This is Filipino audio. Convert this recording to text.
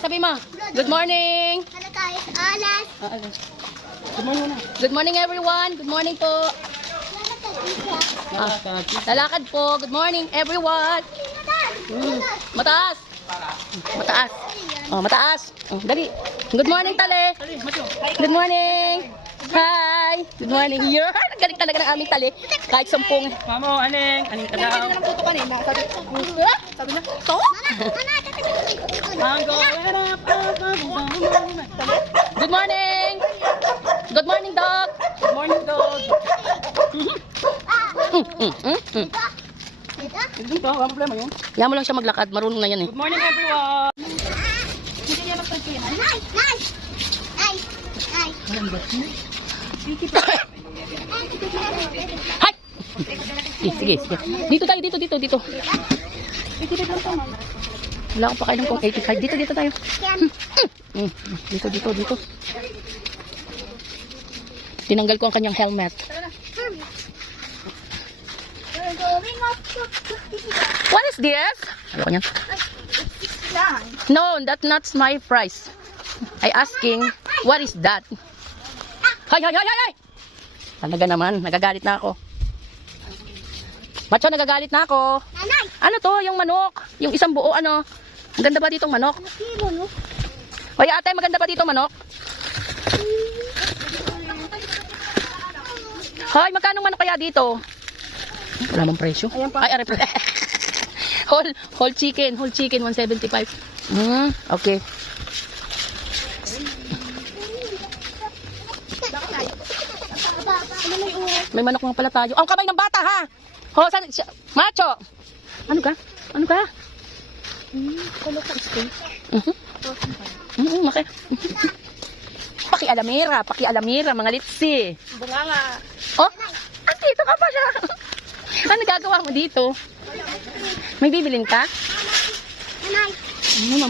sabi mo. Good morning. Ano tayo? Alas. Good morning na. Good morning everyone. Good morning po. Lalakad po. Good morning everyone. Mataas. Mataas. Oh, mataas. Oh, dali. Good morning, Tale. Good morning. Hi. Good morning. You're galing talaga ng aming Tale. Kahit 10. Mamo, aneng ka daw. Sabi na, to? Good morning. Good morning, dog. Good morning, dog. Dito, walang problema yun. Yan mo lang siya maglakad. Marunong na yan eh. Good morning, everyone. Hi! Sige, sige. Dito tayo, dito. Wala akong pakailan kung 85. Dito tayo. Dito. Tinanggal ko ang kanyang helmet. What is this? Ayoko niyan. No, that's not my price. I asking, what is that? Hay! Talaga naman, nagagalit na ako. Macho, nagagalit na ako. Ano to, yung manok? Yung isang buo, ano? Ang ganda ba ditong manok? Hoy ate, maganda ba ditong manok? Hoy, magkano manok kaya dito? Wala mong presyo. Ay, are presyo. whole chicken, 175. Okay. May manok nga pala tayo. Ang kamay ng bata, ha? Ho, macho. Ano ka? Kalo ka steak. Okay. Pakialamira, mga litsi. Bunganga. Oh, andito ka pa siya. Ano gagawa mo dito? May bibilin ka? Nanay. Ano,